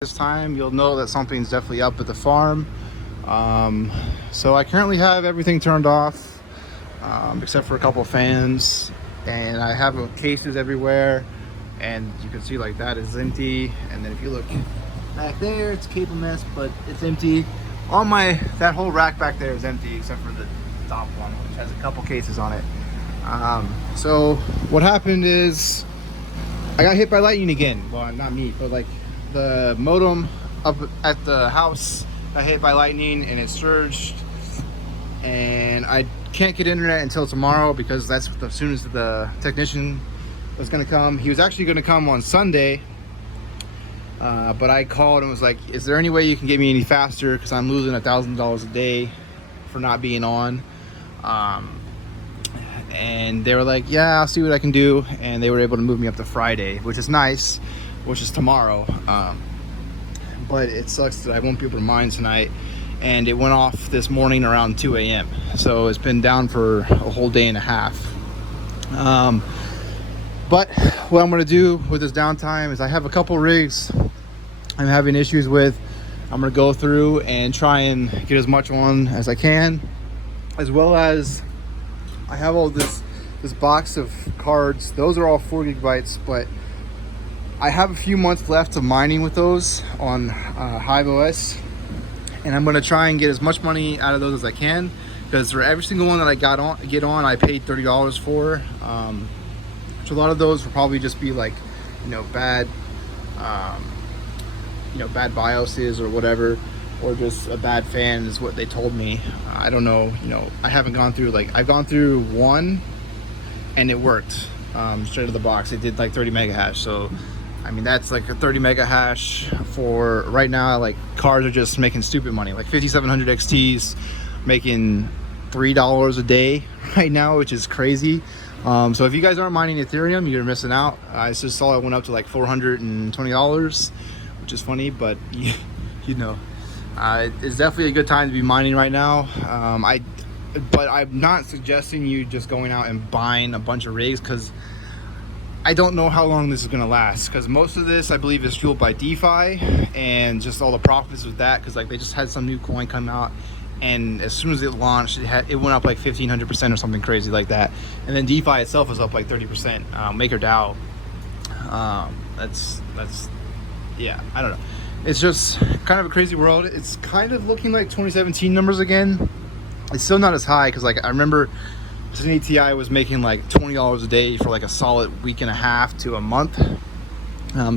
This time you'll know that something's definitely up at the farm. So I currently have everything turned off, except for a couple of fans, and I have cases everywhere, and you can see like that is empty. And then if you look back there, it's cable mess, but it's empty. That whole rack back there is empty except for the top one, which has a couple cases on it. So what happened is I got hit by lightning again. Well, not me, but like the modem up at the house got hit by lightning and it surged, and I can't get internet until tomorrow because that's as soon as the technician was going to come. He was actually going to come on Sunday, but I called and was like, is there any way you can get me any faster, because I'm losing $1,000 a day for not being on. And they were like, yeah, I'll see what I can do, and they were able to move me up to Friday, which is nice, which is tomorrow. But it sucks that I won't be able to mine tonight, and it went off this morning around 2 a.m. so it's been down for a whole day and a half. But what I'm going to do with this downtime is I have a couple rigs I'm having issues with. I'm going to go through and try and get as much on as I can, as well as I have all this box of cards. Those are all 4 gigabytes, but I have a few months left of mining with those on Hive OS, and I'm going to try and get as much money out of those as I can, because for every single one that I get on, I paid $30 for. So a lot of those will probably just be like, bad, bad BIOSes or whatever, or just a bad fan is what they told me. I don't know. I haven't gone through, I've gone through one and it worked straight out of the box. It did like 30 mega hash. So I mean, that's like a 30 mega hash for right now. Like, cars are just making stupid money, like 5700 XTs making $3 a day right now, which is crazy. So if you guys aren't mining Ethereum, you're missing out. I just saw it went up to like $420, which is funny, but it's definitely a good time to be mining right now. But I'm not suggesting you just going out and buying a bunch of rigs, because I don't know how long this is going to last, because most of this I believe is fueled by DeFi and just all the profits with that, because like they just had some new coin come out, and as soon as it launched, it went up like 1500% or something crazy like that, and then DeFi itself was up like 30%. MakerDAO, that's yeah, I don't know. It's just kind of a crazy world. It's kind of looking like 2017 numbers again. It's still not as high, because like I remember ATI was making like $20 a day for like a solid week and a half to a month,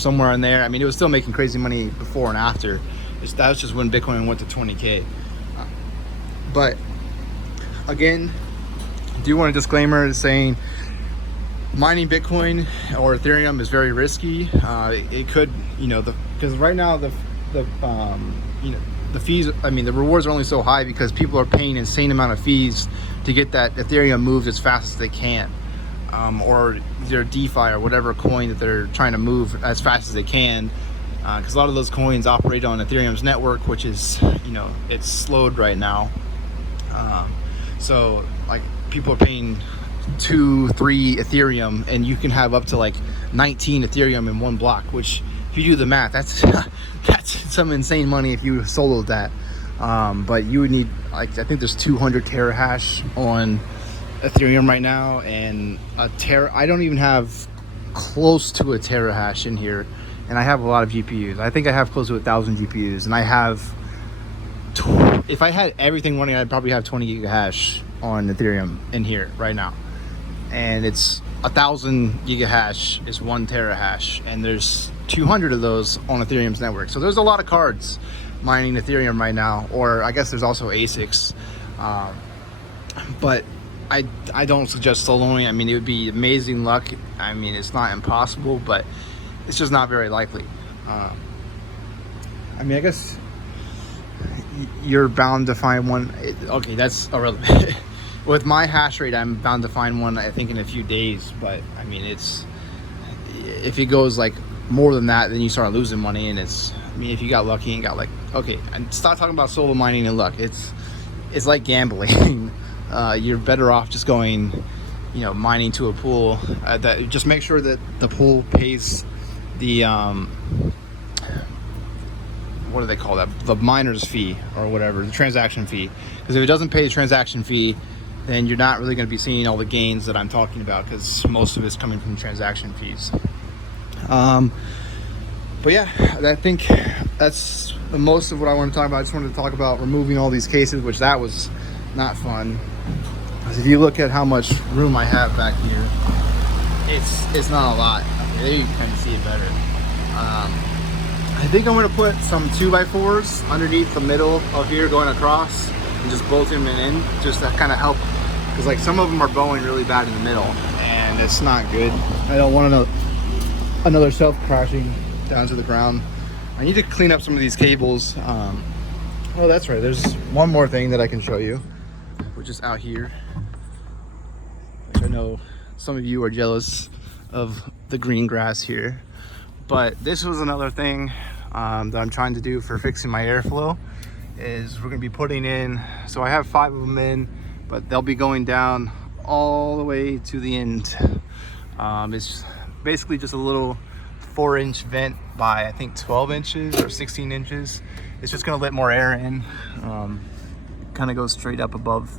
somewhere in there. I mean, it was still making crazy money before and after. That was just when Bitcoin went to 20K. But again, I do want a disclaimer saying mining Bitcoin or Ethereum is very risky. It could, because right now the fees, I mean, the rewards are only so high because people are paying insane amount of fees to get that Ethereum moved as fast as they can, or their DeFi or whatever coin that they're trying to move as fast as they can, because a lot of those coins operate on Ethereum's network, which is, it's slowed right now. So like people are paying 2-3 Ethereum, and you can have up to like 19 Ethereum in one block, which if you do the math, that's some insane money if you soloed that. But you would need, like, I think there's 200 terahash on Ethereum right now, and I don't even have close to a terahash in here, and I have a lot of GPUs. I think I have close to 1,000 GPUs, and I have if I had everything running, I'd probably have 20 gigahash on Ethereum in here right now, and it's 1,000 gigahash is 1 terahash, and there's 200 of those on Ethereum's network. So there's a lot of cards mining Ethereum right now, or I guess there's also ASICs, but I don't suggest soloing. I mean, it would be amazing luck. I mean, it's not impossible, but it's just not very likely. I mean, I guess you're bound to find one. Okay, that's irrelevant. With my hash rate, I'm bound to find one, I think, in a few days. But I mean, if it goes like more than that, then you start losing money. And I mean, if you got lucky and got like, okay, and stop talking about solo mining and luck. It's like gambling. You're better off just going, mining to a pool. That just make sure that the pool pays the what do they call that? The miner's fee or whatever, the transaction fee. Because if it doesn't pay the transaction fee, then you're not really going to be seeing all the gains that I'm talking about, because most of it's coming from transaction fees. But yeah, I think that's the most of what I want to talk about. I just wanted to talk about removing all these cases, which that was not fun. Because if you look at how much room I have back here, it's not a lot. Okay, there you can kind of see it better. I think I'm going to put some 2x4s underneath the middle of here going across and just bolt them in, just to kind of help. Because like some of them are bowing really bad in the middle and it's not good. I don't want another shelf crashing down to the ground. I need to clean up some of these cables. Oh, that's right. There's one more thing that I can show you, which is out here, which I know some of you are jealous of the green grass here. But this was another thing that I'm trying to do for fixing my airflow, is we're going to be putting in, so I have 5 of them in, but they'll be going down all the way to the end. It's basically just a little 4-inch vent by I think 12 inches or 16 inches. It's just going to let more air in. Kind of goes straight up above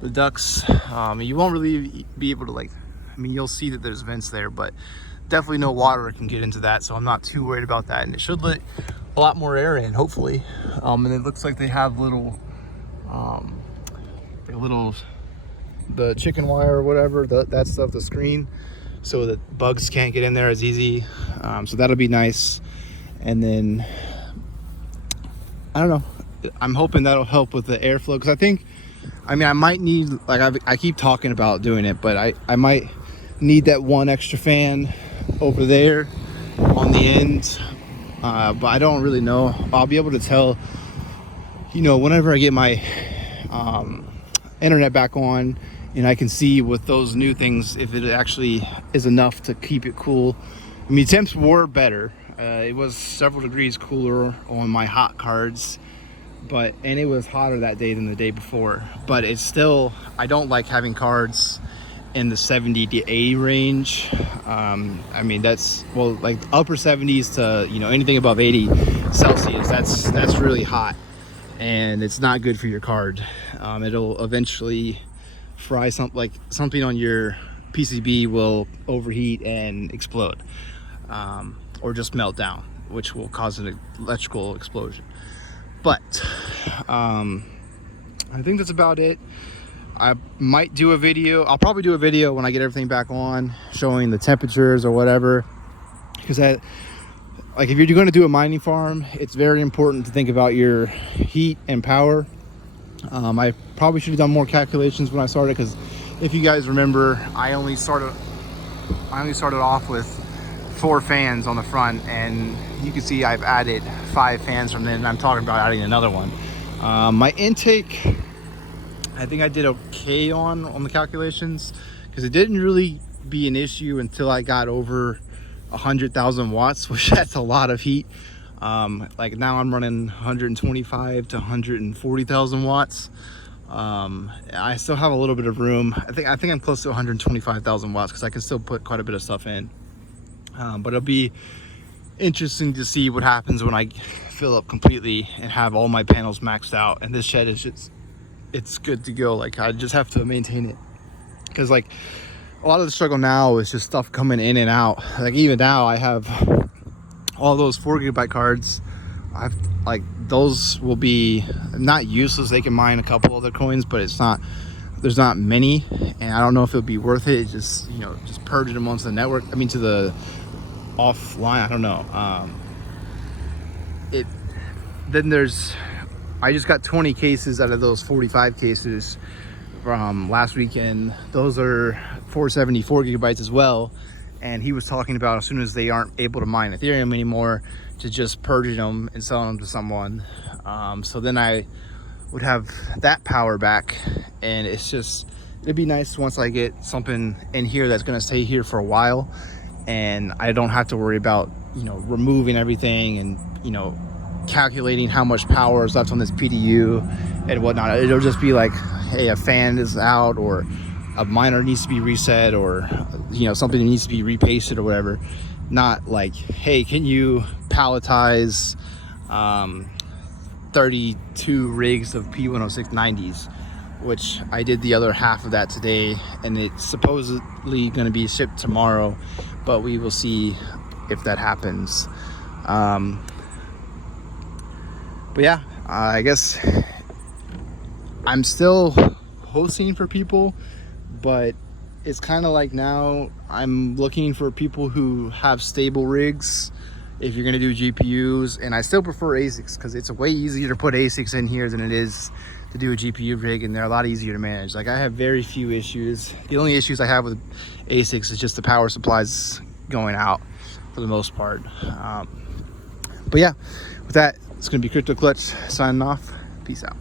the ducts. You won't really be able to, like, I mean, you'll see that there's vents there, but definitely no water can get into that, so I'm not too worried about that. And it should let a lot more air in, hopefully. And it looks like they have little the chicken wire or whatever, that stuff, the screen, so that bugs can't get in there as easy. So that'll be nice. And then I don't know, I'm hoping that'll help with the airflow, because I might need, like, I keep talking about doing it, but I might need that one extra fan over there on the end. But I don't really know. I'll be able to tell, you know, whenever I get my internet back on and I can see with those new things if it actually is enough to keep it cool. I mean, temps were better. It was several degrees cooler on my hot cards, and it was hotter that day than the day before. But it's still, I don't like having cards in the 70 to 80 range. I mean, that's, well, like upper 70s to, you know, anything above 80 Celsius, that's really hot, and it's not good for your card. It'll eventually fry something on your PCB will overheat and explode, or just melt down, which will cause an electrical explosion. But I think that's about it. I might do a video. I'll probably do a video when I get everything back on, showing the temperatures or whatever. Because like, if you're going to do a mining farm, it's very important to think about your heat and power. I probably should have done more calculations when I started, because if you guys remember, I only started off with 4 fans on the front, and you can see I've added 5 fans from then, and I'm talking about adding another one. My intake, I think I did okay on the calculations, because it didn't really be an issue until I got over 100,000 watts, which that's a lot of heat. Like now I'm running 125 to 140,000 watts. I still have a little bit of room. I think I'm close to 125,000 watts, because I can still put quite a bit of stuff in. But it'll be interesting to see what happens when I fill up completely and have all my panels maxed out, and this shed is just, it's good to go. Like, I just have to maintain it, because like a lot of the struggle now is just stuff coming in and out. Like even now I have all those 4 GB cards. Those will be not useless. They can mine a couple other coins, but there's not many, and I don't know if it'll be worth it. Just, you know, just purging them onto the network, I mean to the offline, I don't know. I just got 20 cases out of those 45 cases from last weekend. Those are 474 gigabytes as well, and he was talking about, as soon as they aren't able to mine Ethereum anymore, to just purging them and selling them to someone. So then I would have that power back, and it'd be nice once I get something in here that's going to stay here for a while, and I don't have to worry about, you know, removing everything and, you know, calculating how much power is left on this PDU and whatnot. It'll just be like, hey, a fan is out, or a miner needs to be reset, or, you know, something needs to be repasted or whatever. Not like, hey, can you palletize 32 rigs of P10690s, which I did the other half of that today, and it's supposedly going to be shipped tomorrow, but we will see if that happens. But yeah, I guess I'm still hosting for people, but it's kind of like now I'm looking for people who have stable rigs if you're going to do GPUs, and I still prefer ASICs because it's way easier to put ASICs in here than it is to do a GPU rig, and they're a lot easier to manage. Like, I have very few issues. The only issues I have with ASICs is just the power supplies going out for the most part. But yeah, with that, it's going to be Crypto Clutch signing off. Peace out.